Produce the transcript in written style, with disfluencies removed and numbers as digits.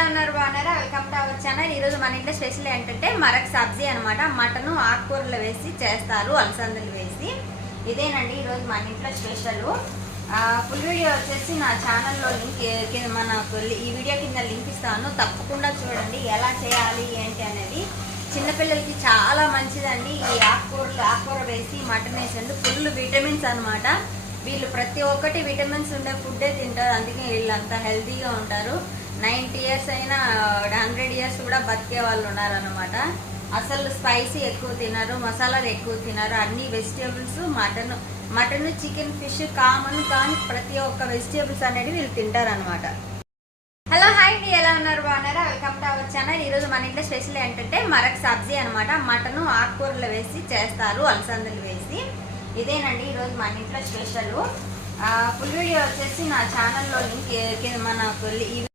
ఎలా ఉన్నారు? బాగున్నారా? Welcome to our channel. ఈరోజు మన ఇంట్లో స్పెషల్ ఏంటంటే మరక్ సబ్జీ అనమాట. మటన్ ఆకుకూరలు వేసి చేస్తారు, అలసందలు వేసి. ఇదేనండి ఈరోజు మన ఇంట్లో స్పెషల్. ఫుల్ వీడియో వచ్చేసి నా ఛానల్లో లింక్ మనకు ఈ వీడియో కింద లింక్ ఇస్తాను, తప్పకుండా చూడండి ఎలా చేయాలి ఏంటి అనేది. చిన్నపిల్లలకి చాలా మంచిదండి ఈ ఆకుకూర వేసి మటన్ వేసండి. ఫుల్ విటమిన్స్ అనమాట. వీళ్ళు ప్రతి ఒక్కటి విటమిన్స్ ఉండే ఫుడ్డే తింటారు, అందుకే వీళ్ళంతా హెల్తీగా ఉంటారు. 90 ఇయర్స్ అయినా 100 ఇయర్స్ కూడా బతికే వాళ్ళు ఉన్నారనమాట. అసలు స్పైసీ ఎక్కువ తినరు, మసాలాలు ఎక్కువ తినరు. అన్ని vegetables mutton chicken fish common, కానీ ప్రతి ఒక్క వెజిటేబుల్స్ అనేది వీళ్ళు తింటారనమాట. హలో హాయ్ అండి, ఎలా ఉన్నారు? బాగున్నారా? Welcome to our channel. ఈరోజు మన ఇంట్లో స్పెషల్ ఏంటంటే మరక్ సబ్జీ అనమాట. మటన్ ఆకుకూరలు వేసి చేస్తారు, అలసందలు వేసి. ఇదేనండి ఈరోజు మన ఇంట్లో స్పెషల్. ఫుల్ వీడియో వచ్చేసి నా ఛానల్లో లింక్ మనకు